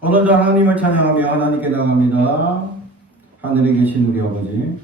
오늘도 하나님을 찬양하며 하나님께 나갑니다. 하늘에 계신 우리 아버지,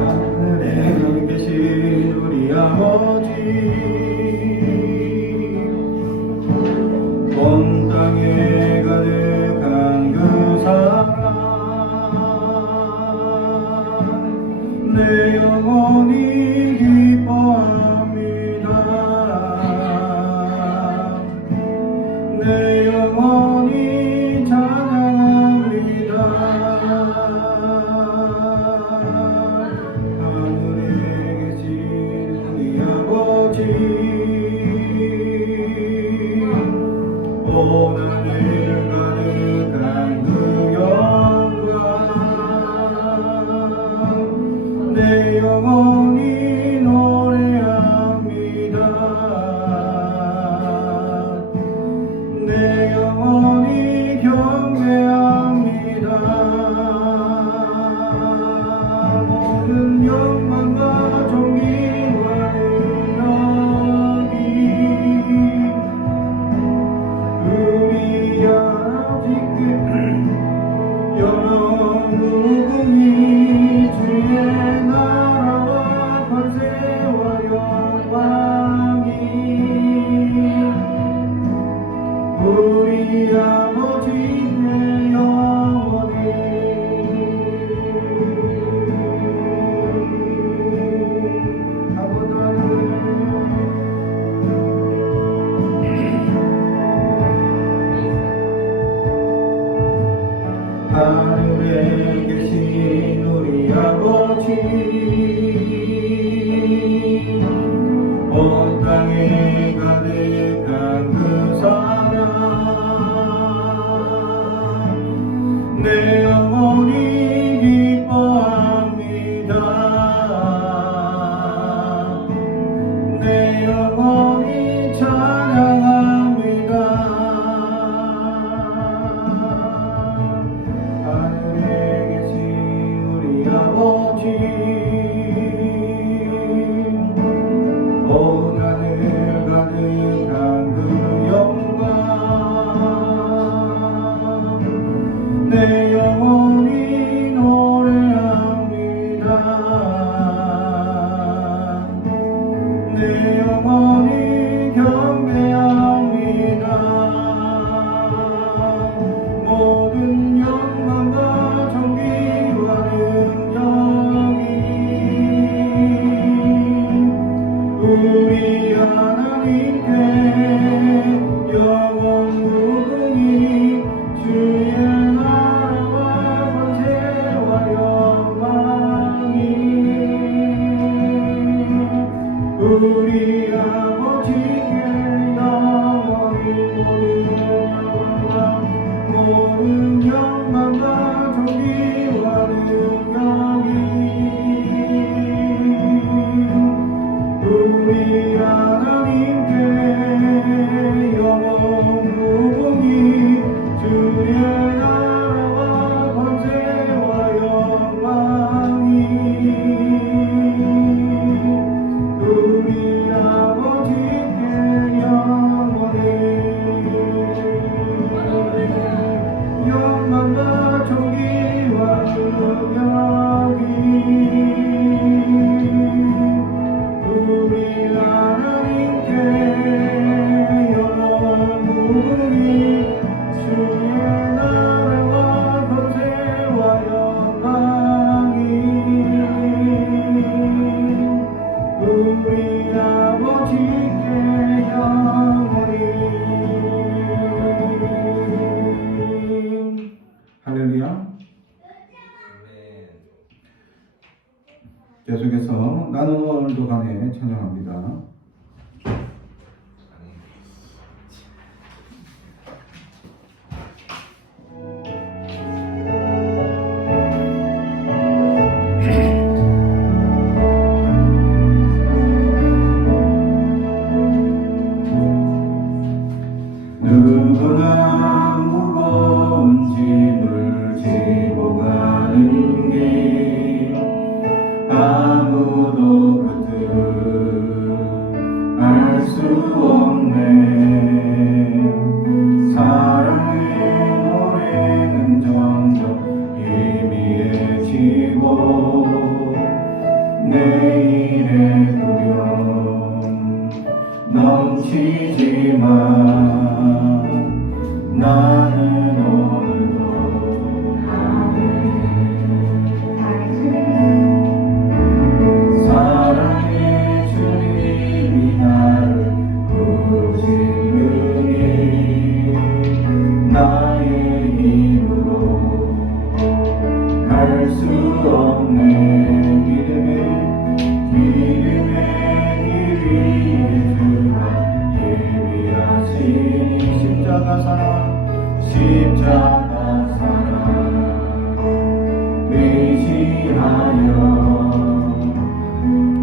하늘에 계신 우리 아버지, 온 땅에 가득한 그 사랑, 내 영혼이 기뻐합니다. 내 영혼이 찬양합니다. 하늘에 계신 우리 아버지, 온 하늘 가득한 그 영광, 내 영혼이 노래합니다. 내 영혼이 경배합니다. 모든 영광과 존귀와 능력이 우리 아버지께 영원 무궁히 주의 나라와 권세와 영광이 우리 아버지의 영원히 하늘에 계신 우리 아버지, 온 땅에 가득한 그 사랑, 내 영혼이 기뻐합니다. 내 영혼이 찬양합니다. 하늘에 계신 우리 아버지, 온 하늘 가득한 그 영광, 내 영혼이 노래합니다. 내 영혼이 경배합니다. 모든 영광과 존귀와 능력이 우리 하나님께 영원 무궁히 주의 나라와 권세와 영광이 우리 아버지께 영원히 모든 영광과 존귀와 능력이 우리 하나님께 영원 무궁히 주의 나라와 권세와 영광이 우리 아버지께 영원히 영광과 존귀와 능력이 우리 하나님께 영원 무궁히 주의 나라와 권세와 영광이 우리 아버지께 영원히. 할렐루야. 계속해서 나는 오늘도 간에 찬양합니다. 두려움 내일의 두려움 넘치지만 나는 오늘도 사랑의 주님이 나를 부르신 은혜 나의 힘으로 갈 수 없는 믿음의 길 위에 주가 예비하신 십자가 사랑 의지하여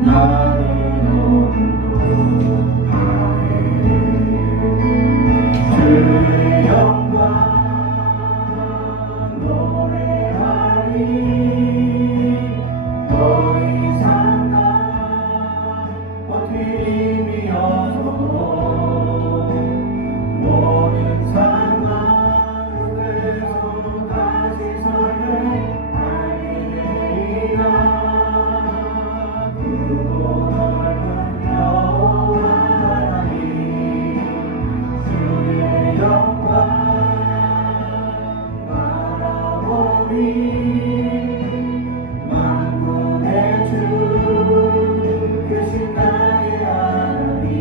나는 오늘도 가네 주의 영광 노래하리 더 이상 난 버틸 힘이 없어도 모든 상황 그래서 다시 설레 알게 되리라 크고 넓은 여호와 하나님 주의 영광 바라보리 만군의 주 크신 나의 하나님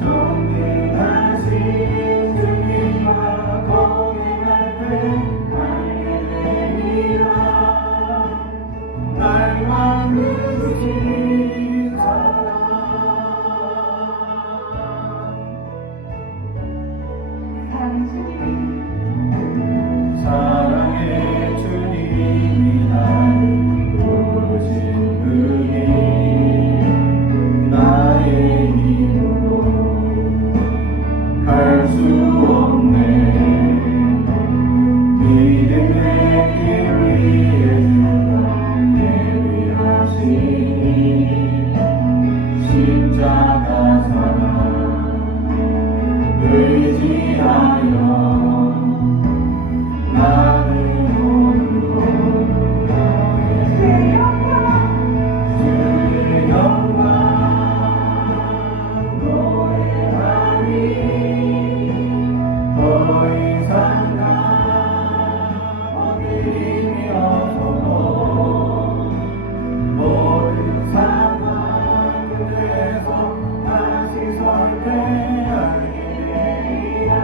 존귀하신 주님과 동행할 때 알게 되리라 날만 누르신 사랑 사랑의 주님이 나를 부르신 은혜 나의 힘으로 갈 수 없네 믿음의 길 위에 주가 예비하시니 십자가 사랑 의지하여 나는 오늘도 주의 영광 노래하리 더 이상 난 어디 힘이 없어도 모든 상황 끝에서 다시 설 때 알게 되리라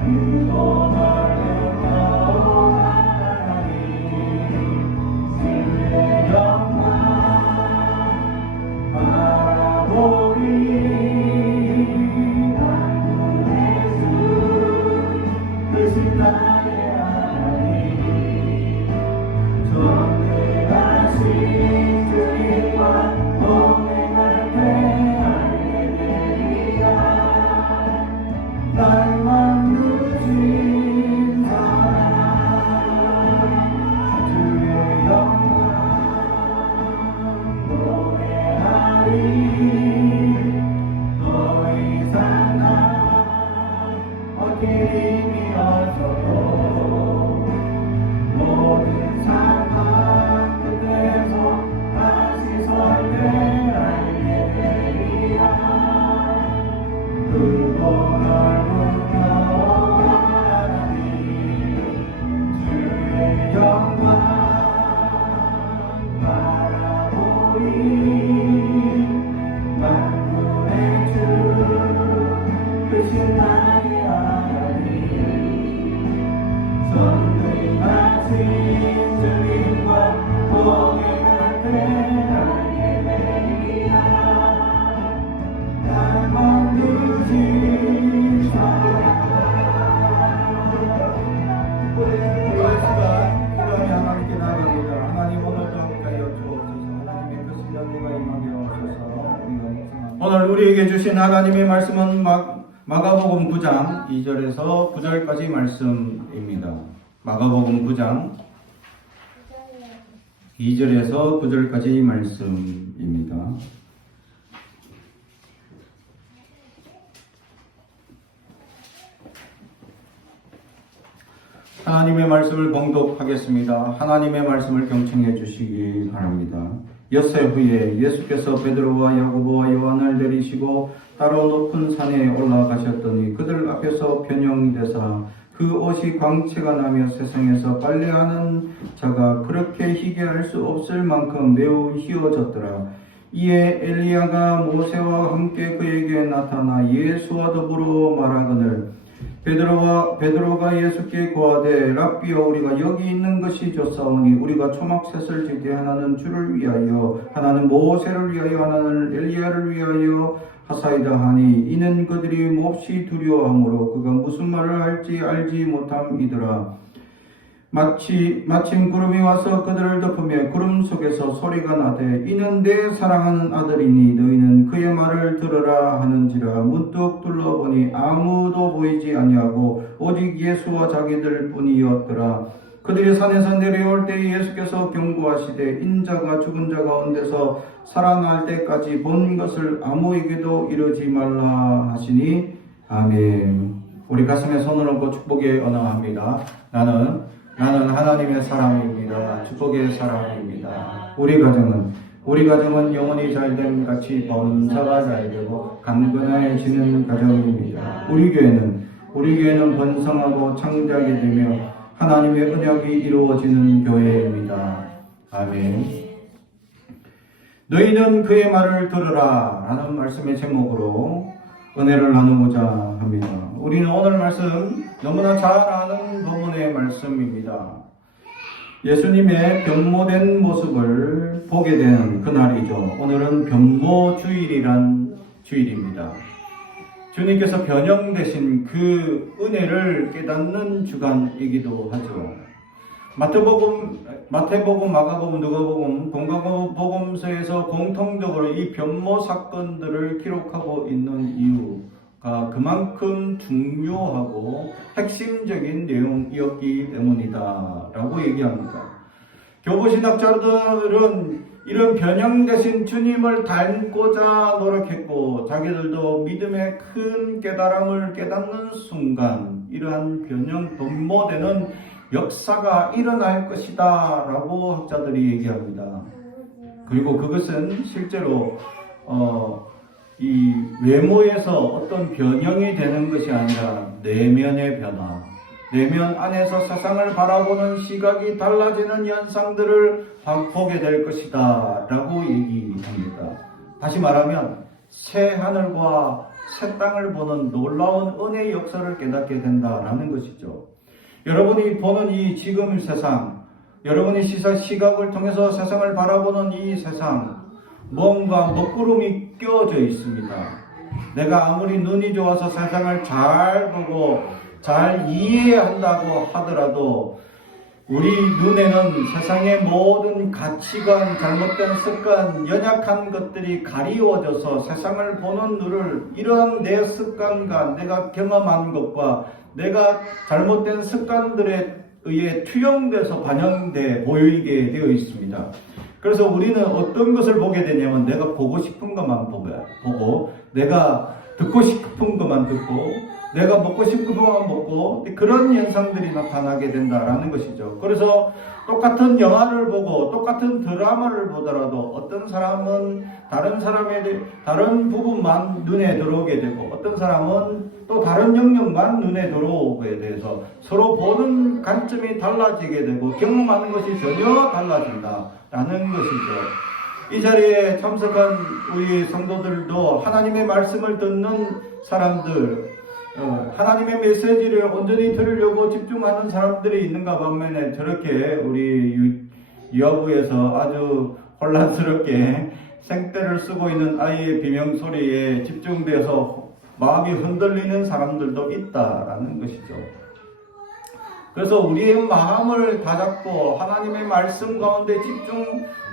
크고 넓은 여호와 하나님 주의 영광 바라보리 만군의 주 크신 나의 하나님 존귀하신 주님과 동행할 때 알게 되리라 날만 누르신 사랑 주의 영광 노래하리 더 이상 난 어디 힘이 없어도 모든 상황 끝에서 다시 설 때 알게 되리라 크고 넓은 여호와 하나님 주의 영광 바라보리 만군의 주 크신 나의 하나님 존귀하신 주님과 동행할 때 알게 되리라 날만 누르신 사랑 기도하며 하나님께 나아갑니다. 하나님 오늘도 함께 여쭈어주셔서 하나님의 크신 연대가 임하게 하소서. 오늘 우리에게 주신 하나님의 말씀은 마가복음 9장 2절에서 9절까지 말씀입니다. 마가복음 9장 2절에서 9절까지 말씀입니다. 하나님의 말씀을 봉독하겠습니다. 하나님의 말씀을 경청해 주시기 바랍니다. 엿새 후에 예수께서 베드로와 야고보와 요한을 내리시고 따로 높은 산에 올라가셨더니 그들 앞에서 변형되사 그 옷이 광채가 나며 세상에서 빨래하는 자가 그렇게 희게 할 수 없을 만큼 매우 희어졌더라. 이에 엘리야가 모세와 함께 그에게 나타나 예수와 더불어 말하거늘 베드로가 예수께 고하되 랍비여 우리가 여기 있는 것이 좋사오니 우리가 초막셋을 지되 하나는 주를 위하여 하나는 모세를 위하여 하나는 엘리야를 위하여 하사이다 하니 이는 그들이 몹시 두려워하므로 그가 무슨 말을 할지 알지 못함이더라. 마침 구름이 와서 그들을 덮으며 구름 속에서 소리가 나되 이는 내 사랑하는 아들이니 너희는 그의 말을 들으라 하는지라. 문득 둘러보니 아무도 보이지 아니하고 오직 예수와 자기들 뿐이었더라. 그들이 산에서 내려올 때 예수께서 경고하시되 인자가 죽은 자 가운데서 살아날 때까지 본 것을 아무에게도 이르지 말라 하시니 아멘. 우리 가슴에 손을 얹고 축복에 언어합니다. 나는 하나님의 사람입니다. 축복의 사람입니다. 우리 가정은 영혼이 잘됨 같이 범사가 잘되고 강건해지는 가정입니다. 우리 교회는 번성하고 창대하게 되며 하나님의 언약이 이루어지는 교회입니다. 아멘. 너희는 그의 말을 들으라 라는 말씀의 제목으로 은혜를 나누고자 합니다. 우리는 오늘 말씀 너무나 잘 아는 본문의 말씀입니다. 예수님의 변모된 모습을 보게 되는 그날이죠. 오늘은 변모주일이란 주일입니다. 주님께서 변형되신 그 은혜를 깨닫는 주간이기도 하죠. 마태복음, 마가복음, 누가복음, 동가복음서에서 공통적으로 이 변모 사건들을 기록하고 있는 이유가 그만큼 중요하고 핵심적인 내용이었기 때문이다 라고 얘기합니다. 교부신학자들은 이런 변형되신 주님을 닮고자 노력했고 자기들도 믿음의 큰 깨달음을 깨닫는 순간 이러한 변모되는 역사가 일어날 것이다 라고 학자들이 얘기합니다. 그리고 그것은 실제로 이 외모에서 어떤 변형이 되는 것이 아니라 내면의 변화, 내면 안에서 세상을 바라보는 시각이 달라지는 현상들을 보게 될 것이다 라고 얘기합니다. 다시 말하면 새 하늘과 새 땅을 보는 놀라운 은혜의 역사를 깨닫게 된다라는 것이죠. 여러분이 보는 이 지금 세상, 여러분이 시각을 통해서 세상을 바라보는 이 세상, 뭔가 먹구름이 껴져 있습니다. 내가 아무리 눈이 좋아서 세상을 잘 보고 잘 이해한다고 하더라도 우리 눈에는 세상의 모든 가치관, 잘못된 습관, 연약한 것들이 가리워져서 세상을 보는 눈을 이런 내 습관과 내가 경험한 것과 내가 잘못된 습관들에 의해 투영돼서 반영돼 보이게 되어 있습니다. 그래서 우리는 어떤 것을 보게 되냐면 내가 보고 싶은 것만 보고 내가 듣고 싶은 것만 듣고 내가 먹고 싶은 것만 먹고 그런 현상들이 나타나게 된다라는 것이죠. 그래서 똑같은 영화를 보고 똑같은 드라마를 보더라도 어떤 사람은 다른 부분만 눈에 들어오게 되고 어떤 사람은 또 다른 영역만 눈에 들어오게 돼서 서로 보는 관점이 달라지게 되고 경험하는 것이 전혀 달라진다라는 것이죠. 이 자리에 참석한 우리 성도들도 하나님의 말씀을 듣는 사람들, 하나님의 메시지를 온전히 들으려고 집중하는 사람들이 있는가 반면에 저렇게 우리 유아부에서 아주 혼란스럽게 생떼를 쓰고 있는 아이의 비명소리에 집중돼서 마음이 흔들리는 사람들도 있다라는 것이죠. 그래서 우리의 마음을 다잡고 하나님의 말씀 가운데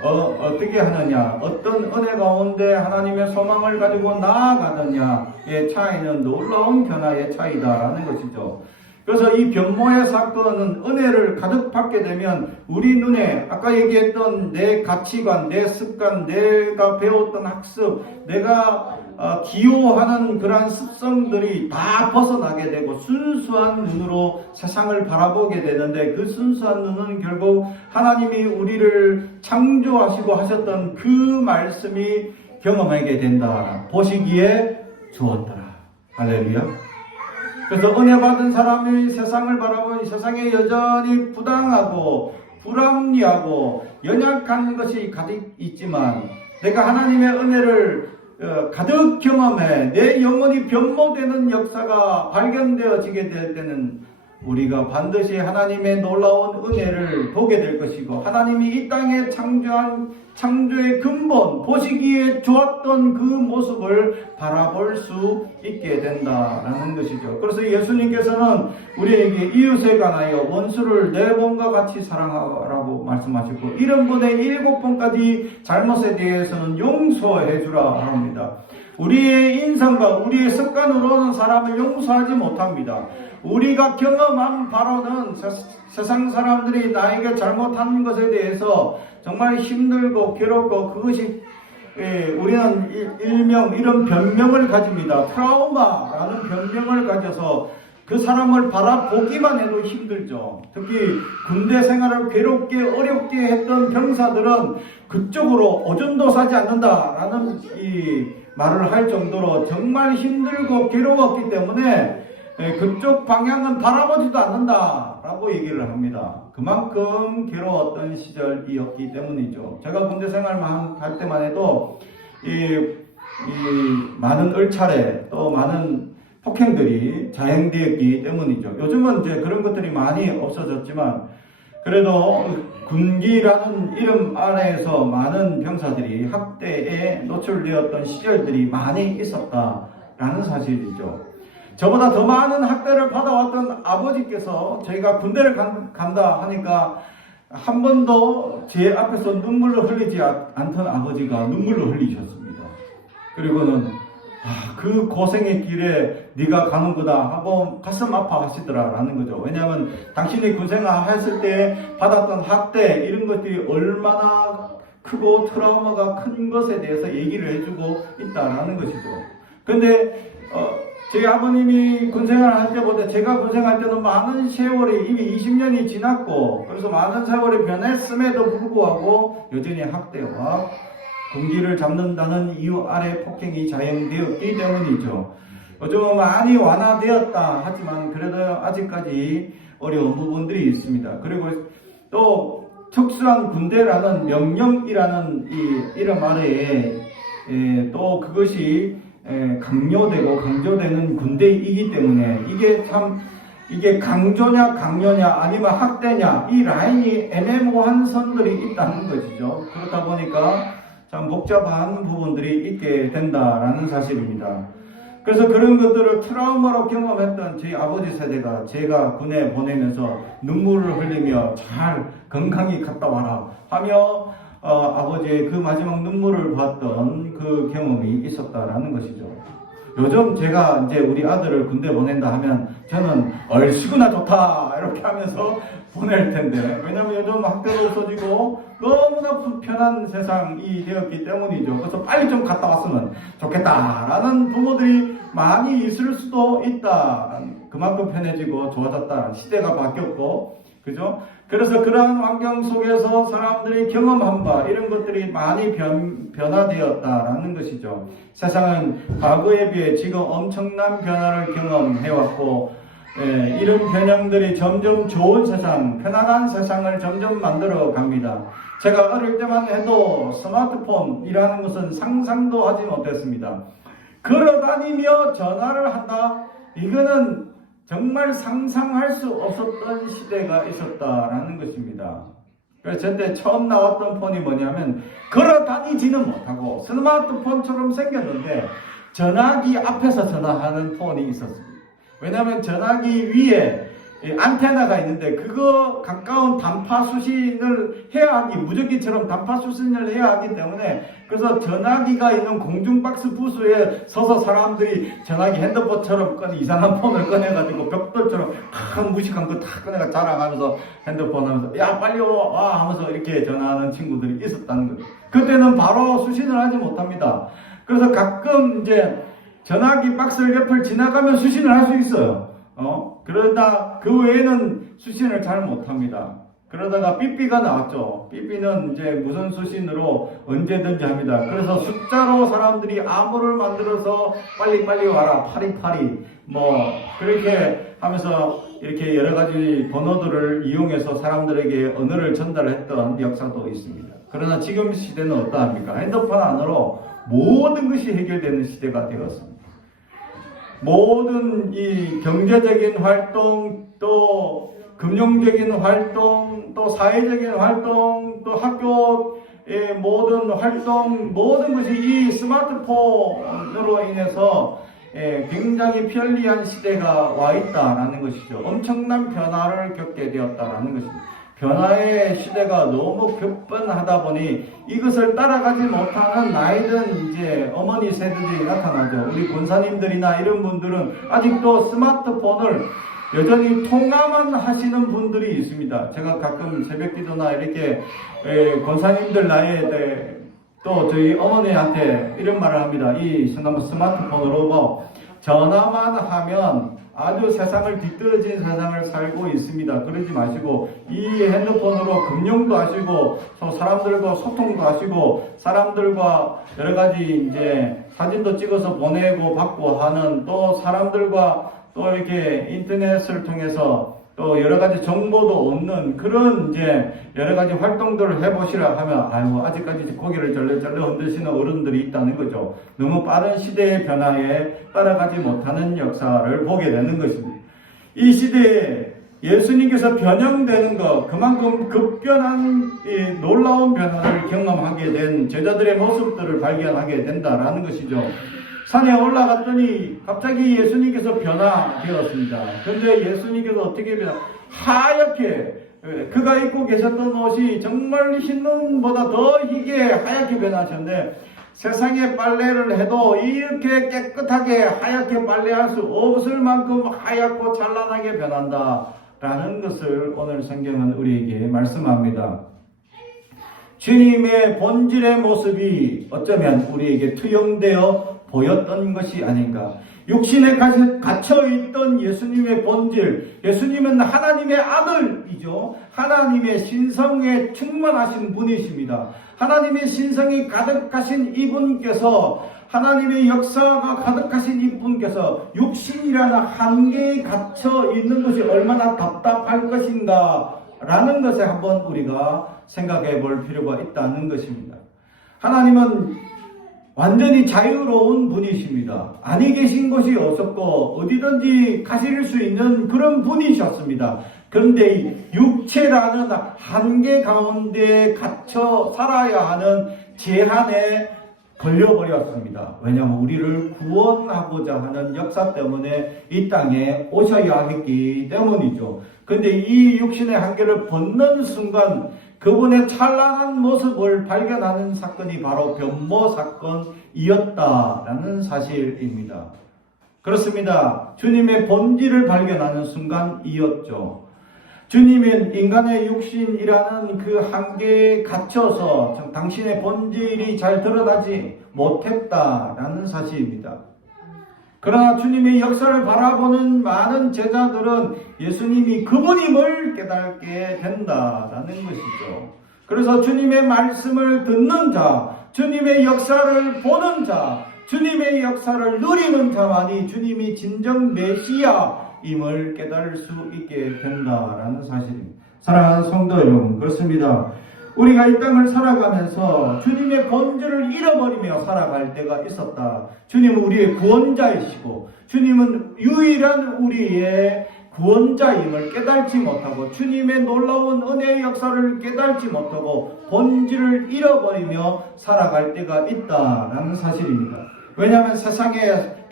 어떻게 하느냐, 어떤 은혜 가운데 하나님의 소망을 가지고 나아가느냐의 차이는 놀라운 변화의 차이다라는 것이죠. 그래서 이 변모의 사건은 은혜를 가득 받게 되면 우리 눈에 아까 얘기했던 내 가치관, 내 습관, 내가 배웠던 학습, 내가 기호하는 그러한 습성들이 다 벗어나게 되고 순수한 눈으로 세상을 바라보게 되는데, 그 순수한 눈은 결국 하나님이 우리를 창조하시고 하셨던 그 말씀이 경험하게 된다. 보시기에 좋았더라. 할렐루야. 그래서 은혜 받은 사람이 세상을 바라보니 세상에 여전히 부당하고 불합리하고 연약한 것이 가득 있지만, 내가 하나님의 은혜를 가득 경험해 내 영혼이 변모되는 역사가 발견되어지게 될 때는 우리가 반드시 하나님의 놀라운 은혜를 보게 될 것이고, 하나님이 이 땅에 창조한 창조의 근본, 보시기에 좋았던 그 모습을 바라볼 수 있게 된다라는 것이죠. 그래서 예수님께서는 우리에게 이웃에 관하여 원수를 네 번과 같이 사랑하라고 말씀하셨고, 70번에 7번까지 잘못에 대해서는 용서해 주라 합니다. 우리의 인성과 우리의 습관으로는 사람을 용서하지 못합니다. 우리가 경험한 바로는 세상 사람들이 나에게 잘못한 것에 대해서 정말 힘들고 괴롭고, 그것이 우리는 일명 이런 변명을 가집니다. 트라우마라는 변명을 가져서 그 사람을 바라보기만 해도 힘들죠. 특히 군대 생활을 괴롭게 어렵게 했던 병사들은 그쪽으로 오줌도 싸지 않는다라는 이 말을 할 정도로 정말 힘들고 괴로웠기 때문에 그쪽 방향은 바라보지도 않는다라고 얘기를 합니다. 그만큼 괴로웠던 시절이었기 때문이죠. 제가 군대 생활만 할 때만 해도 이 많은 을차례 또 많은 폭행들이 자행되었기 때문이죠. 요즘은 이제 그런 것들이 많이 없어졌지만, 그래도 군기라는 이름 아래에서 많은 병사들이 학대에 노출되었던 시절들이 많이 있었다라는 사실이죠. 저보다 더 많은 학대를 받아왔던 아버지께서 저희가 군대를 간다 하니까 한 번도 제 앞에서 눈물을 흘리지 않던 아버지가 눈물을 흘리셨습니다. 그리고는 그 고생의 길에 네가 가는구나 하고 가슴 아파하시더라라는 거죠. 왜냐하면 당신이 군생활 했을 때 받았던 학대 이런 것들이 얼마나 크고 트라우마가 큰 것에 대해서 얘기를 해주고 있다라는 것이죠. 근데 저희 아버님이 군생활 할 때보다 제가 군생활 때는 많은 세월이 이미 20년이 지났고, 그래서 많은 세월이 변했음에도 불구하고 여전히 학대와 군기를 잡는다는 이유 아래 폭행이 자행되었기 때문이죠. 요즘은 많이 완화되었다 하지만 그래도 아직까지 어려운 부분들이 있습니다. 그리고 또 특수한 군대라는 명령이라는 이 이름 아래에 또 그것이 강요되고 강조되는 군대이기 때문에 이게 강조냐 강요냐 아니면 학대냐, 이 라인이 애매모호한 선들이 있다는 것이죠. 그렇다 보니까 참 복잡한 부분들이 있게 된다라는 사실입니다. 그래서 그런 것들을 트라우마로 경험했던 저희 아버지 세대가 제가 군에 보내면서 눈물을 흘리며 잘 건강히 갔다 와라 하며 아버지의 그 마지막 눈물을 봤던 그 경험이 있었다라는 것이죠. 요즘 제가 이제 우리 아들을 군대 보낸다 하면 저는 얼씨구나 좋다 이렇게 하면서 보낼 텐데, 왜냐면 요즘 학교도 없어지고 너무나 불편한 세상이 되었기 때문이죠. 그래서 빨리 좀 갔다 왔으면 좋겠다라는 부모들이 많이 있을 수도 있다. 그만큼 편해지고 좋아졌다. 시대가 바뀌었고, 그죠? 그래서 그러한 환경 속에서 사람들이 경험한 바 이런 것들이 많이 변화되었다라는 것이죠. 세상은 과거에 비해 지금 엄청난 변화를 경험해왔고, 이런 변형들이 점점 좋은 세상, 편안한 세상을 점점 만들어 갑니다. 제가 어릴 때만 해도 스마트폰이라는 것은 상상도 하지 못했습니다. 걸어다니며 전화를 한다? 이거는 정말 상상할 수 없었던 시대가 있었다라는 것입니다. 그래서 저때 처음 나왔던 폰이 뭐냐면 걸어다니지는 못하고 스마트폰처럼 생겼는데 전화기 앞에서 전화하는 폰이 있었습니다. 왜냐하면 전화기 위에 안테나가 있는데 그거 가까운 단파 수신을 해야 하기, 무전기처럼 단파 수신을 해야 하기 때문에, 그래서 전화기가 있는 공중박스 부스에 서서 사람들이 전화기 핸드폰처럼 이상한 폰을 꺼내가지고 벽돌처럼 큰 무식한 거 다 꺼내가 자랑하면서 핸드폰 하면서 야 빨리 와 하면서 이렇게 전화하는 친구들이 있었다는 거예요. 그때는 바로 수신을 하지 못합니다. 그래서 가끔 이제 전화기 박스를 옆을 지나가면 수신을 할 수 있어요. 그러다 그 외에는 수신을 잘 못합니다. 그러다가 삐삐가 나왔죠. 삐삐는 이제 무선 수신으로 언제든지 합니다. 그래서 숫자로 사람들이 암호를 만들어서 빨리빨리 와라, 파리파리, 뭐 그렇게 하면서 이렇게 여러 가지 번호들을 이용해서 사람들에게 언어를 전달했던 역사도 있습니다. 그러나 지금 시대는 어떠합니까? 핸드폰 안으로 모든 것이 해결되는 시대가 되었습니다. 모든 이 경제적인 활동, 또 금융적인 활동, 또 사회적인 활동, 또 학교의 모든 활동, 모든 것이 이 스마트폰으로 인해서 굉장히 편리한 시대가 와 있다라는 것이죠. 엄청난 변화를 겪게 되었다라는 것입니다. 변화의 시대가 너무 급변하다 보니 이것을 따라가지 못하는 나이든 이제 어머니 세대들이 나타나죠. 우리 권사님들이나 이런 분들은 아직도 스마트폰을 여전히 통화만 하시는 분들이 있습니다. 제가 가끔 새벽기도나 이렇게 권사님들 나이에 또 저희 어머니한테 이런 말을 합니다. 이 스마트폰으로 뭐 전화만 하면 아주 세상을 뒤떨어진 세상을 살고 있습니다. 그러지 마시고 이 핸드폰으로 금융도 하시고 사람들과 소통도 하시고 사람들과 여러 가지 이제 사진도 찍어서 보내고 받고 하는 또 사람들과 또 이렇게 인터넷을 통해서 또 여러 가지 정보도 얻는 그런 이제 여러 가지 활동들을 해보시라 하면 아이고 아직까지 고개를 절레절레 흔드시는 어른들이 있다는 거죠. 너무 빠른 시대의 변화에 따라가지 못하는 역사를 보게 되는 것입니다. 이 시대에 예수님께서 변형되는 것, 그만큼 급변한 이 놀라운 변화를 경험하게 된 제자들의 모습들을 발견하게 된다라는 것이죠. 산에 올라갔더니 갑자기 예수님께서 변화되었습니다. 그런데 예수님께서 어떻게 하얗게 그가 입고 계셨던 옷이 정말 흰 눈보다 더 희게 하얗게 변하셨는데 세상에 빨래를 해도 이렇게 깨끗하게 하얗게 빨래할 수 없을 만큼 하얗고 찬란하게 변한다라는 것을 오늘 성경은 우리에게 말씀합니다. 주님의 본질의 모습이 어쩌면 우리에게 투영되어 보였던 것이 아닌가. 육신에 갇혀있던 예수님의 본질, 예수님은 하나님의 아들이죠. 하나님의 신성에 충만하신 분이십니다. 하나님의 신성이 가득하신 이분께서, 하나님의 역사가 가득하신 이분께서 육신이라는 한계에 갇혀 있는 것이 얼마나 답답할 것인가 라는 것에 한번 우리가 생각해 볼 필요가 있다는 것입니다. 하나님은 완전히 자유로운 분이십니다. 아니 계신 곳이 없었고 어디든지 가실 수 있는 그런 분이셨습니다. 그런데 육체라는 한계 가운데 gat혀 살아야 하는 제한에 걸려버렸습니다. 왜냐하면 우리를 구원하고자 하는 역사 때문에 이 땅에 오셔야 했기 때문이죠. 그런데 이 육신의 한계를 벗는 순간 그분의 찬란한 모습을 발견하는 사건이 바로 변모 사건이었다라는 사실입니다. 그렇습니다. 주님의 본질을 발견하는 순간이었죠. 주님은 인간의 육신이라는 그 한계에 갇혀서 당신의 본질이 잘 드러나지 못했다라는 사실입니다. 그러나 주님의 역사를 바라보는 많은 제자들은 예수님이 그분임을 깨닫게 된다라는 것이죠. 그래서 주님의 말씀을 듣는 자, 주님의 역사를 보는 자, 주님의 역사를 누리는 자만이 주님이 진정 메시아임을 깨달을 수 있게 된다라는 사실입니다. 사랑하는 성도 여러분, 그렇습니다. 우리가 이 땅을 살아가면서 주님의 본질을 잃어버리며 살아갈 때가 있었다. 주님은 우리의 구원자이시고 주님은 유일한 우리의 구원자임을 깨닫지 못하고 주님의 놀라운 은혜의 역사를 깨닫지 못하고 본질을 잃어버리며 살아갈 때가 있다라는 사실입니다. 왜냐하면 세상에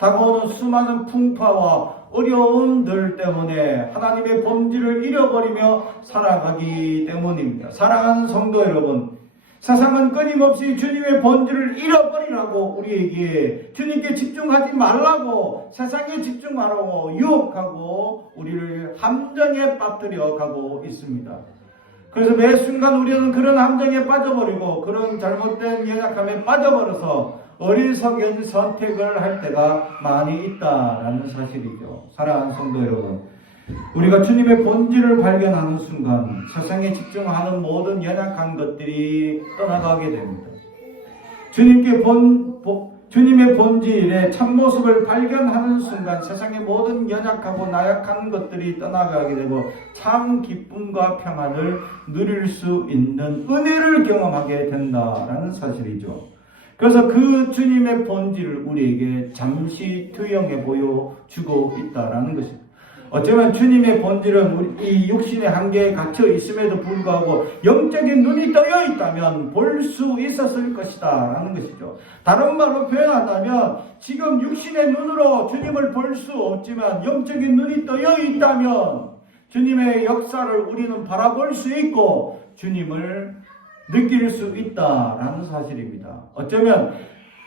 다가오는 수많은 풍파와 어려움들 때문에 하나님의 본질을 잃어버리며 살아가기 때문입니다. 사랑하는 성도 여러분, 세상은 끊임없이 주님의 본질을 잃어버리라고 우리에게 주님께 집중하지 말라고 세상에 집중하라고 유혹하고 우리를 함정에 빠뜨려 가고 있습니다. 그래서 매 순간 우리는 그런 함정에 빠져버리고 그런 잘못된 연약함에 빠져버려서 어리석은 선택을 할 때가 많이 있다라는 사실이죠. 사랑하는 성도 여러분, 우리가 주님의 본질을 발견하는 순간 세상에 집중하는 모든 연약한 것들이 떠나가게 됩니다. 주님의 본질의 참모습을 발견하는 순간 세상의 모든 연약하고 나약한 것들이 떠나가게 되고 참 기쁨과 평안을 누릴 수 있는 은혜를 경험하게 된다라는 사실이죠. 그래서 그 주님의 본질을 우리에게 잠시 투영해 보여주고 있다라는 것입니다. 어쩌면 주님의 본질은 이 육신의 한계에 갇혀 있음에도 불구하고 영적인 눈이 떠여 있다면 볼 수 있었을 것이다 라는 것이죠. 다른 말로 표현한다면 지금 육신의 눈으로 주님을 볼 수 없지만 영적인 눈이 떠여 있다면 주님의 역사를 우리는 바라볼 수 있고 주님을 느낄 수 있다라는 사실입니다. 어쩌면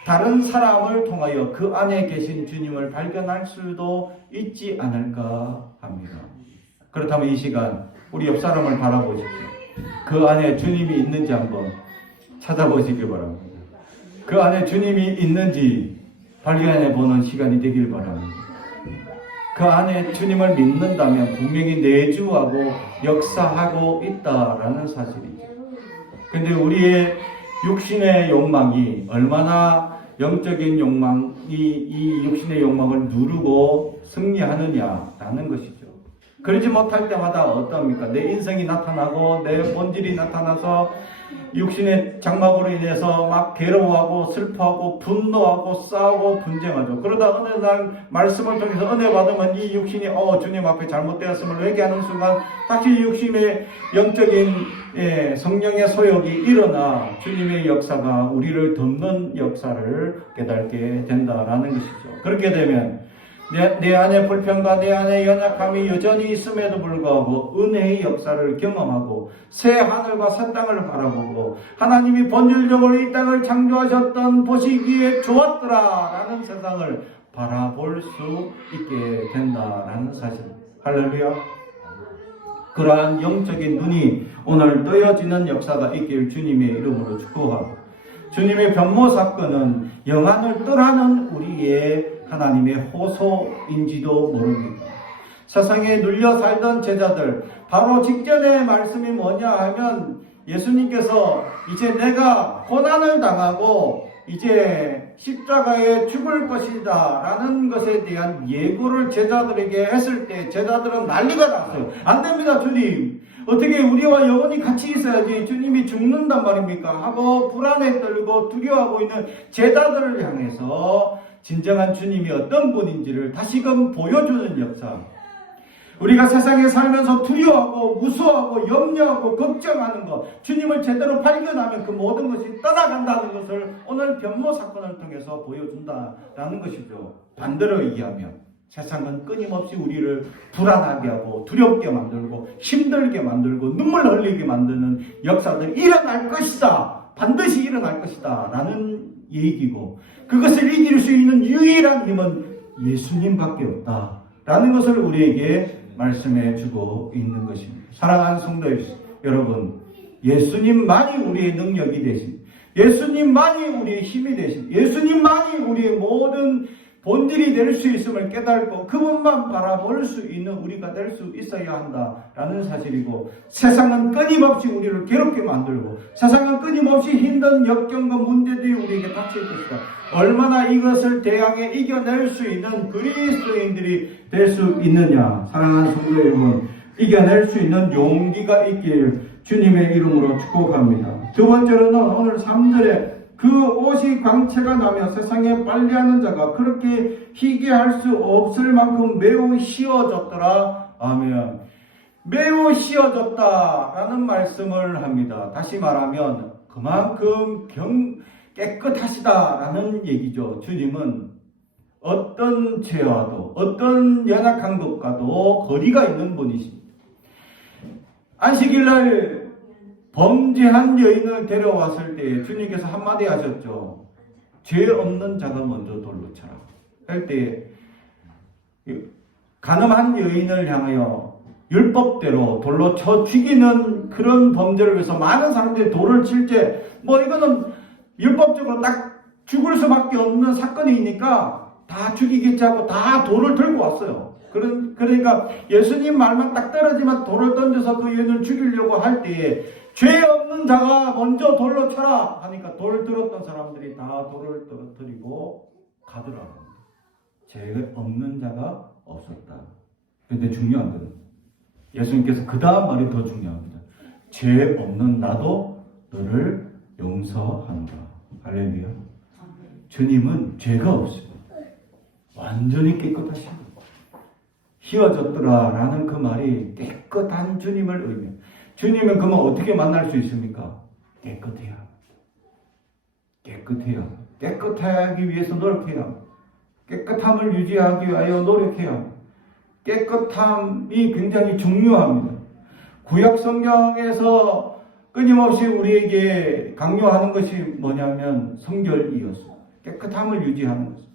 다른 사람을 통하여 그 안에 계신 주님을 발견할 수도 있지 않을까 합니다. 그렇다면 이 시간 우리 옆 사람을 바라보십시오. 그 안에 주님이 있는지 한번 찾아보시기 바랍니다. 그 안에 주님이 있는지 발견해 보는 시간이 되길 바랍니다. 그 안에 주님을 믿는다면 분명히 내주하고 역사하고 있다라는 사실이죠. 근데 우리의 육신의 욕망이 얼마나 영적인 욕망이 이 육신의 욕망을 누르고 승리하느냐라는 것이죠. 그러지 못할 때마다 어떠합니까? 내 인성이 나타나고 내 본질이 나타나서 육신의 장막으로 인해서 막 괴로워하고 슬퍼하고 분노하고 싸우고 분쟁하죠. 그러다 어느 날 말씀을 통해서 은혜 받으면 이 육신이 주님 앞에 잘못되었음을 회개하는 순간 다시 육신의 영적인 성령의 소욕이 일어나 주님의 역사가 우리를 덮는 역사를 깨닫게 된다라는 것이죠. 그렇게 되면 내 안에 불평과 내 안에 연약함이 여전히 있음에도 불구하고 은혜의 역사를 경험하고 새 하늘과 새 땅을 바라보고 하나님이 본질적으로 이 땅을 창조하셨던 보시기에 좋았더라 라는 세상을 바라볼 수 있게 된다라는 사실. 할렐루야. 그러한 영적인 눈이 오늘 떠여지는 역사가 있길 주님의 이름으로 축복하고, 주님의 변모 사건은 영안을 떠나는 우리의 하나님의 호소인지도 모릅니다. 세상에 눌려 살던 제자들, 바로 직전의 말씀이 뭐냐 하면 예수님께서 이제 내가 고난을 당하고 이제 십자가에 죽을 것이다 라는 것에 대한 예고를 제자들에게 했을 때 제자들은 난리가 났어요. 안 됩니다, 주님. 어떻게 우리와 영원히 같이 있어야지 주님이 죽는단 말입니까? 하고 불안에 떨고 두려워하고 있는 제자들을 향해서 진정한 주님이 어떤 분인지를 다시금 보여주는 역사. 우리가 세상에 살면서 두려워하고 무서워하고 염려하고 걱정하는 것, 주님을 제대로 발견하면 그 모든 것이 떠나간다는 것을 오늘 변모 사건을 통해서 보여준다라는 것이죠. 반대로 얘기하면 세상은 끊임없이 우리를 불안하게 하고 두렵게 만들고 힘들게 만들고 눈물 흘리게 만드는 역사들이 일어날 것이다. 반드시 일어날 것이다 라는 얘기고, 그것을 이길 수 있는 유일한 힘은 예수님밖에 없다 라는 것을 우리에게 말씀해 주고 있는 것입니다. 사랑하는 성도 여러분, 예수님만이 우리의 능력이 되신, 예수님만이 우리의 힘이 되신, 예수님만이 우리의 모든 본질이 될 수 있음을 깨닫고 그분만 바라볼 수 있는 우리가 될 수 있어야 한다라는 사실이고, 세상은 끊임없이 우리를 괴롭게 만들고 세상은 끊임없이 힘든 역경과 문제들이 우리에게 닥칠 것이다. 얼마나 이것을 대항해 이겨낼 수 있는 그리스도인들이 될 수 있느냐. 사랑하는 성도 여러분, 이겨낼 수 있는 용기가 있길 주님의 이름으로 축복합니다. 두 번째로는 오늘 3절에 그 옷이 광채가 나며 세상에 빨래하는 자가 그렇게 희귀할 수 없을 만큼 매우 씌워졌더라. 아멘. 매우 씌워졌다라는 말씀을 합니다. 다시 말하면 그만큼 깨끗하시다라는 얘기죠. 주님은 어떤 죄와도 어떤 연약한 것과도 거리가 있는 분이십니다. 안식일날 범죄한 여인을 데려왔을 때 주님께서 한마디 하셨죠. 죄 없는 자가 먼저 돌로 쳐라 할 때 간음한 여인을 향하여 율법대로 돌로 쳐 죽이는 그런 범죄를 위해서 많은 사람들이 돌을 칠 때 이거는 율법적으로 딱 죽을 수밖에 없는 사건이니까 다 죽이겠지 하고 다 돌을 들고 왔어요. 그러니까 예수님 말만 딱 떨어지면 돌을 던져서 그 여인을 죽이려고 할 때에 죄 없는 자가 먼저 돌로 쳐라 하니까 돌 들었던 사람들이 다 돌을 떨어뜨리고 가더라고요. 죄 없는 자가 없었다. 근데 중요한 건 예수님께서 그 다음 말이 더 중요합니다. 죄 없는 나도 너를 용서한다. 할렐루야. 주님은 죄가 없습니다. 완전히 깨끗하십니다. 희어졌더라 라는 그 말이 깨끗한 주님을 의미해요. 주님은 그러면 어떻게 만날 수 있습니까? 깨끗해야 합니다. 깨끗해야 합니다. 깨끗하기 위해서 노력해야 합니다. 깨끗함을 유지하기 위하여 노력해야 합니다. 깨끗함이 굉장히 중요합니다. 구약 성경에서 끊임없이 우리에게 강요하는 것이 뭐냐면 성결이었습니다. 깨끗함을 유지하는 것입니다.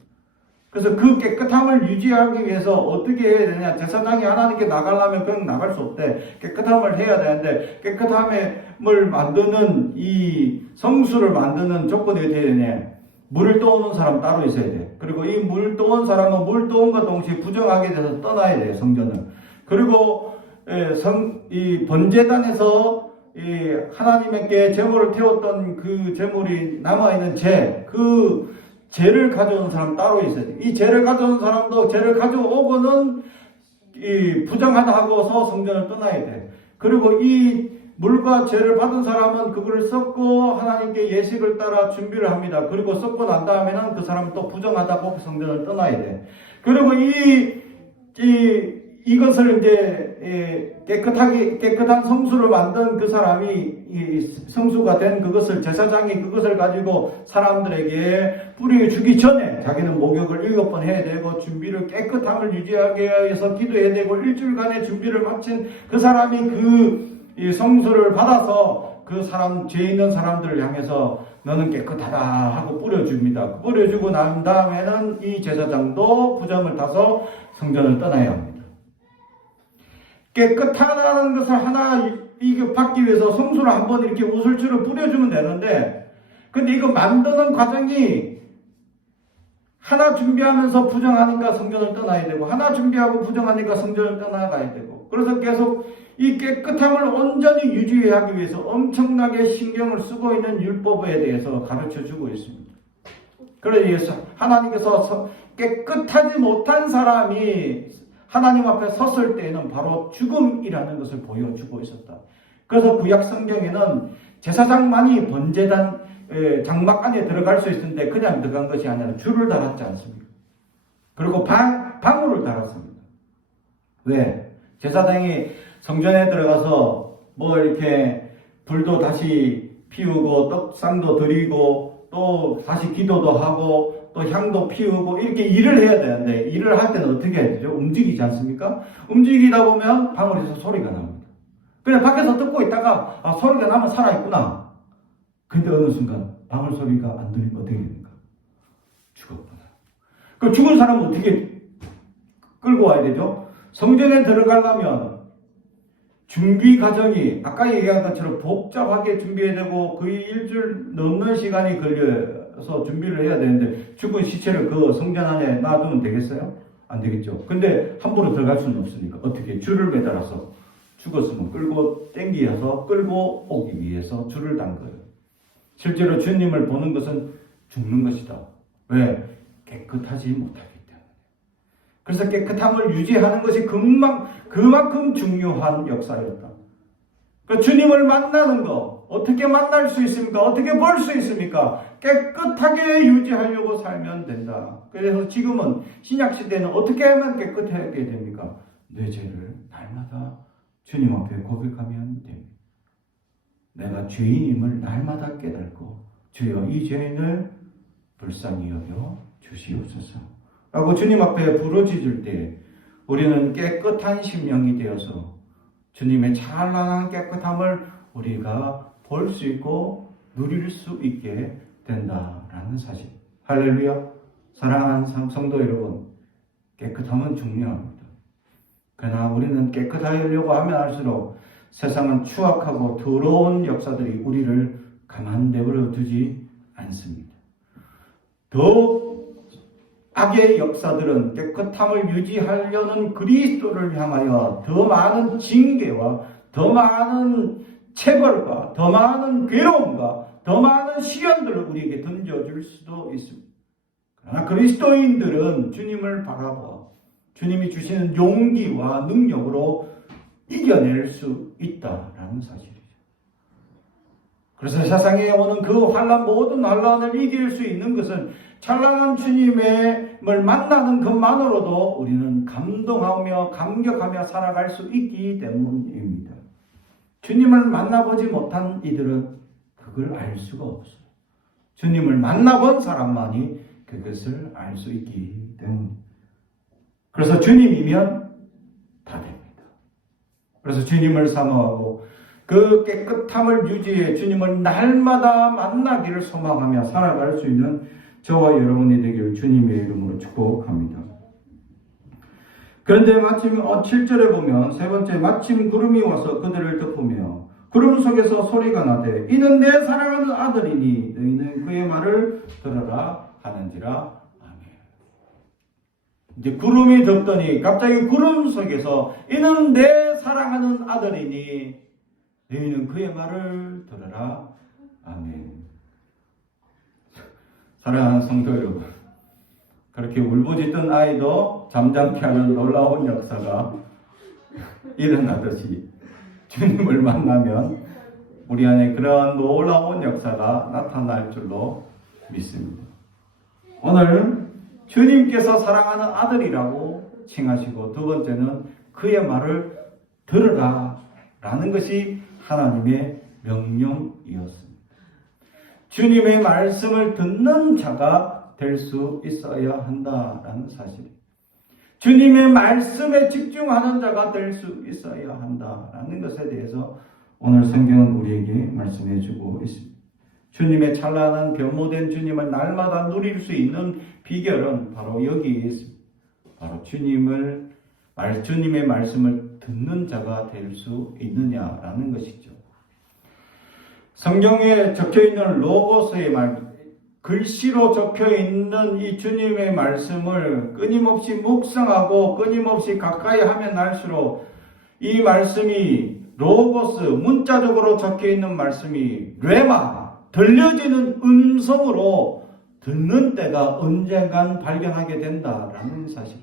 그래서 그 깨끗함을 유지하기 위해서 어떻게 해야 되냐? 제사장이 하나님께 나가려면 그냥 나갈 수 없대. 깨끗함을 해야 되는데 깨끗함을 만드는 이 성수를 만드는 조건이 어떻게 되냐? 물을 떠오는 사람 따로 있어야 돼. 그리고 이 물 떠온 사람은 물 떠온과 동시에 부정하게 돼서 떠나야 돼, 성전을. 그리고 이 번제단에서 하나님께 제물을 태웠던 그 제물이 남아있는 그 죄를 가져온 사람 따로 있어야 돼. 이 죄를 가져온 사람도 죄를 가져오고는 부정하다 하고서 성전을 떠나야 돼. 그리고 이 물과 죄를 받은 사람은 그거를 섞고 하나님께 예식을 따라 준비를 합니다. 그리고 섞고 난 다음에는 그 사람은 또 부정하다고 성전을 떠나야 돼. 그리고 이것을 이제 깨끗한 성수를 만든 그 사람이 성수가 된 그것을 제사장이 그것을 가지고 사람들에게 뿌려주기 전에 자기는 목욕을 7번 해야 되고 준비를 깨끗함을 유지하기 위해서 기도해야 되고 일주일간의 준비를 마친 그 사람이 이 성수를 받아서 그 사람, 죄 있는 사람들을 향해서 너는 깨끗하다 하고 뿌려줍니다. 뿌려주고 난 다음에는 이 제사장도 부정을 타서 성전을 떠나야 합니다. 깨끗하다는 것을 하나 받기 위해서 성수를 한번 이렇게 우슬주를 뿌려주면 되는데, 근데 이거 만드는 과정이 하나 준비하면서 부정하니까 성전을 떠나야 되고, 하나 준비하고 부정하니까 성전을 떠나가야 되고, 그래서 계속 이 깨끗함을 온전히 유지하기 위해서 엄청나게 신경을 쓰고 있는 율법에 대해서 가르쳐 주고 있습니다. 그래서 하나님께서 깨끗하지 못한 사람이 하나님 앞에 섰을 때에는 바로 죽음이라는 것을 보여주고 있었다. 그래서 구약 성경에는 제사장만이 번제단 장막 안에 들어갈 수 있었는데 그냥 들어간 것이 아니라 줄을 달았지 않습니까? 그리고 방울을 달았습니다. 왜? 제사장이 성전에 들어가서 뭐 이렇게 불도 다시 피우고 떡상도 드리고 또 다시 기도도 하고 또 향도 피우고 이렇게 일을 해야 되는데 일을 할 때는 어떻게 해야 되죠? 움직이지 않습니까? 움직이다 보면 방울에서 소리가 납니다. 그냥 밖에서 듣고 있다가 소리가 나면 살아있구나. 근데 어느 순간 방울 소리가 안 들리면 어떻게 됩니까? 죽었구나. 그 죽은 사람은 어떻게 끌고 와야 되죠? 성전에 들어가려면 준비 과정이 아까 얘기한 것처럼 복잡하게 준비해야 되고 거의 일주일 넘는 시간이 걸려서 준비를 해야 되는데 죽은 시체를 그 성전 안에 놔두면 되겠어요? 안 되겠죠. 근데 함부로 들어갈 수는 없으니까 어떻게 줄을 매달아서 죽었으면 끌고 땡기어서 끌고 오기 위해서 줄을 단 거예요. 실제로 주님을 보는 것은 죽는 것이다. 왜? 깨끗하지 못하기 때문에. 그래서 깨끗함을 유지하는 것이 그만큼 중요한 역사였다. 그 주님을 만나는 거 어떻게 만날 수 있습니까? 어떻게 볼 수 있습니까? 깨끗하게 유지하려고 살면 된다. 그래서 지금은 신약시대는 어떻게 하면 깨끗하게 됩니까? 내 죄를 날마다 주님 앞에 고백하면 됩니다. 내가 죄인임을 날마다 깨닫고 주여 이 죄인을 불쌍히 여겨 주시옵소서 라고 주님 앞에 부르짖을 때 우리는 깨끗한 심령이 되어서 주님의 찬란한 깨끗함을 우리가 볼 수 있고 누릴 수 있게 된다라는 사실. 할렐루야. 사랑하는 성도 여러분, 깨끗함은 중요합니다. 그러나 우리는 깨끗하려고 하면 할수록 세상은 추악하고 더러운 역사들이 우리를 가만 내버려 두지 않습니다. 더 악의 역사들은 깨끗함을 유지하려는 그리스도를 향하여 더 많은 징계와 더 많은 체벌과 더 많은 괴로움과 더 많은 시련들을 우리에게 던져줄 수도 있습니다. 그러나 그리스도인들은 주님을 바라보아 주님이 주시는 용기와 능력으로 이겨낼 수 있다라는 사실이죠. 그래서 세상에 오는 그 모든 환란을 이길 수 있는 것은 찬란한 주님을 만나는 것만으로도 우리는 감동하며 감격하며 살아갈 수 있기 때문입니다. 주님을 만나보지 못한 이들은 그걸 알 수가 없어요. 주님을 만나본 사람만이 그것을 알 수 있기 때문입니다. 그래서 주님이면 다 됩니다. 그래서 주님을 사모하고 그 깨끗함을 유지해 주님을 날마다 만나기를 소망하며 살아갈 수 있는 저와 여러분이 되기를 주님의 이름으로 축복합니다. 그런데 마침 7절에 보면 세 번째, 마침 구름이 와서 그들을 덮으며 구름 속에서 소리가 나되 이는 내 사랑하는 아들이니 너희는 그의 말을 들으라 하는지라. 아멘. 이제 구름이 덮더니 갑자기 구름 속에서 이는 내 사랑하는 아들이니 너희는 그의 말을 들으라. 아멘. 사랑하는 성도 여러분, 그렇게 울부짖던 아이도 잠잠케 하는 놀라운 역사가 일어나듯이 주님을 만나면 우리 안에 그러한 놀라운 역사가 나타날 줄로 믿습니다. 오늘 주님께서 사랑하는 아들이라고 칭하시고 두 번째는 그의 말을 들으라 라는 것이 하나님의 명령이었습니다. 주님의 말씀을 듣는 자가 될 수 있어야 한다라는 사실. 주님의 말씀에 집중하는 자가 될 수 있어야 한다라는 것에 대해서 오늘 성경은 우리에게 말씀해 주고 있습니다. 주님의 찬란한 변모된 주님을 날마다 누릴 수 있는 비결은 바로 여기에 있습니다. 바로 주님의 말씀을 듣는 자가 될 수 있느냐라는 것이죠. 성경에 적혀있는 로고스의 글씨로 적혀있는 이 주님의 말씀을 끊임없이 묵상하고 끊임없이 가까이 하면 할수록 이 말씀이 로고스, 문자적으로 적혀있는 말씀이 레마, 들려지는 음성으로 듣는 때가 언젠간 발견하게 된다라는 사실.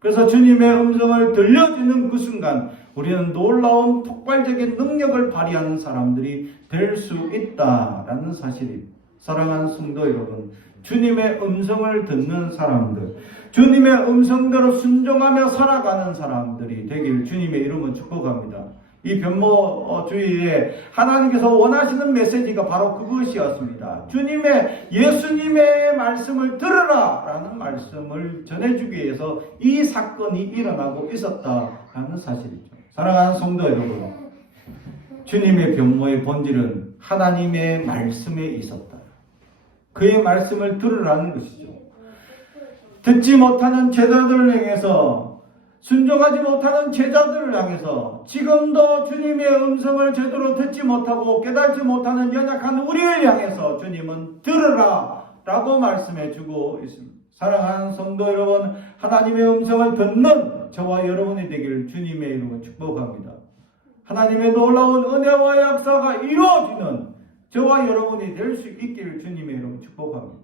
그래서 주님의 음성을 들려주는 그 순간 우리는 놀라운 폭발적인 능력을 발휘하는 사람들이 될 수 있다라는 사실입니다. 사랑하는 성도 여러분, 주님의 음성을 듣는 사람들, 주님의 음성대로 순종하며 살아가는 사람들이 되길 주님의 이름으로 축복합니다. 이 변모주일에 하나님께서 원하시는 메시지가 바로 그것이었습니다. 예수님의 말씀을 들으라 라는 말씀을 전해주기 위해서 이 사건이 일어나고 있었다라는 사실이죠. 사랑하는 성도 여러분, 주님의 변모의 본질은 하나님의 말씀에 있었다. 그의 말씀을 들으라는 것이죠. 듣지 못하는 제자들을 향해서, 순종하지 못하는 제자들을 향해서, 지금도 주님의 음성을 제대로 듣지 못하고 깨닫지 못하는 연약한 우리를 향해서 주님은 들으라 라고 말씀해 주고 있습니다. 사랑하는 성도 여러분, 하나님의 음성을 듣는 저와 여러분이 되기를 주님의 이름으로 축복합니다. 하나님의 놀라운 은혜와 역사가 이루어지는 저와 여러분이 될 수 있기를 주님의 이름으로 축복합니다.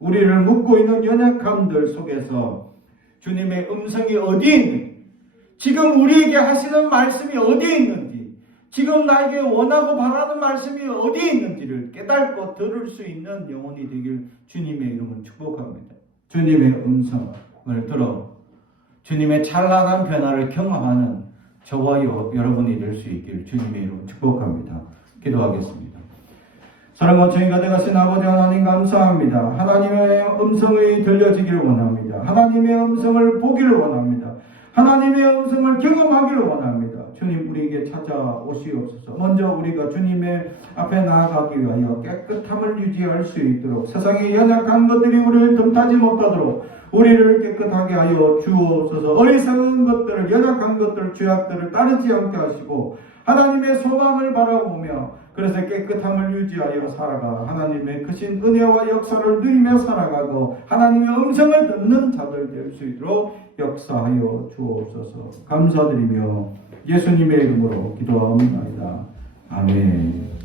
우리를 묶고 있는 연약함들 속에서 주님의 음성이 어디 있는지, 지금 우리에게 하시는 말씀이 어디 있는지, 지금 나에게 원하고 바라는 말씀이 어디 있는지를 깨닫고 들을 수 있는 영혼이 되길 주님의 이름으로 축복합니다. 주님의 음성을 들어 주님의 찬란한 변화를 경험하는 저와 여러분이 될 수 있기를 주님의 이름으로 축복합니다. 기도하겠습니다. 사랑과 정의가 되가신 아버지 하나님 감사합니다. 하나님의 음성이 들려지기를 원합니다. 하나님의 음성을 보기를 원합니다. 하나님의 음성을 경험하기를 원합니다. 주님, 우리에게 찾아오시옵소서. 먼저 우리가 주님의 앞에 나아가기 위하여 깨끗함을 유지할 수 있도록, 세상의 연약한 것들이 우리를 틈타지 못하도록 우리를 깨끗하게 하여 주옵소서. 어리석은 것들을, 연약한 것들, 죄악들을 따르지 않게 하시고 하나님의 소망을 바라보며 그래서 깨끗함을 유지하여 살아가 하나님의 크신 은혜와 역사를 누리며 살아가고 하나님의 음성을 듣는 자들 될 수 있도록 역사하여 주옵소서. 감사드리며 예수님의 이름으로 기도하옵나이다. 아멘.